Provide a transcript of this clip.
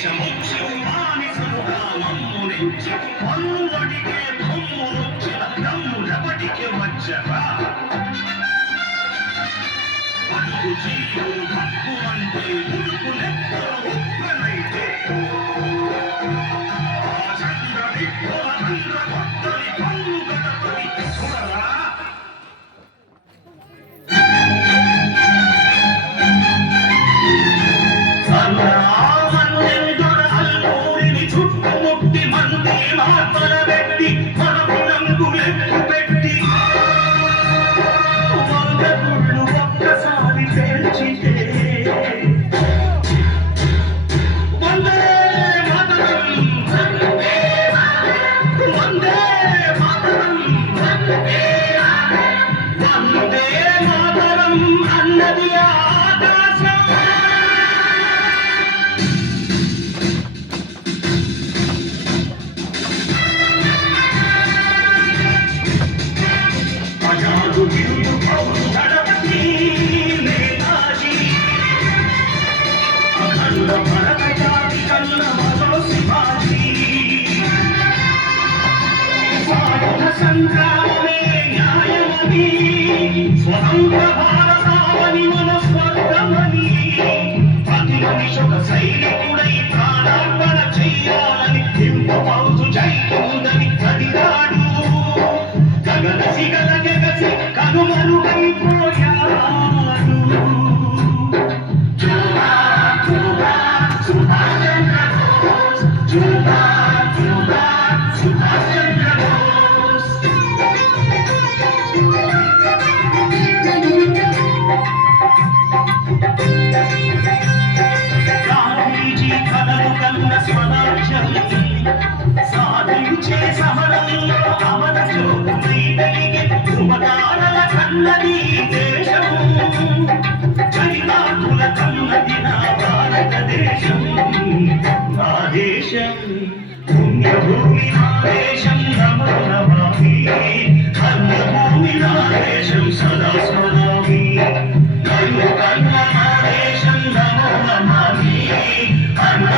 దేశముచ్చి బానిసలుగా మమ్మునించి పన్నువడికే కొమ్ములొచ్చిన దమ్ములెవడికి వచ్చరా పలుకు జీవులు హక్కుమంటే ఉడుకులెక్కల ఉప్పనైతే ఆ చంద్రని పొలమంద్ర భక్తుని పన్ను గడపని చూడరా చుట్టుముట్టి మంది మాతల పెట్టి మనకులంగులెక్కు పెట్టి వంద గుళ్ళు ఒక్కసారి పేల్చితే వందే మాతరం వందే మాతరం వందే మాతరం అన్నది ఆకాశం సంగ్రామే న్యాయమని స్వతంత్ర భారతావని మన స్వర్గమని ప్రతి మనిషి ఒక సైనికుడై ప్రాణార్పణ చెయ్యాలని హింపమవుతు జైతుందని కదిలాడు గగనసి గలగసి కనుమరుగైపోయాడు సుభాష్ చంద్ర బోస్ సుభాష్ చంద్ర బోస్ గాంధీజీ కలలు కన్న స్వరాజ్యం సాధించే సమరంలో అమర జ్యోతి వెలిగే ధృవతారల కన్నది దేశం చరితాకుల కన్నది నా భారతదేశం నా దేశం పుణ్యభూమి నా దేశం నమో నమామి కర్మభూమి నా దేశం సదా స్మరామి కన్ను కన్న నా దేశం నమో నమామి కన్న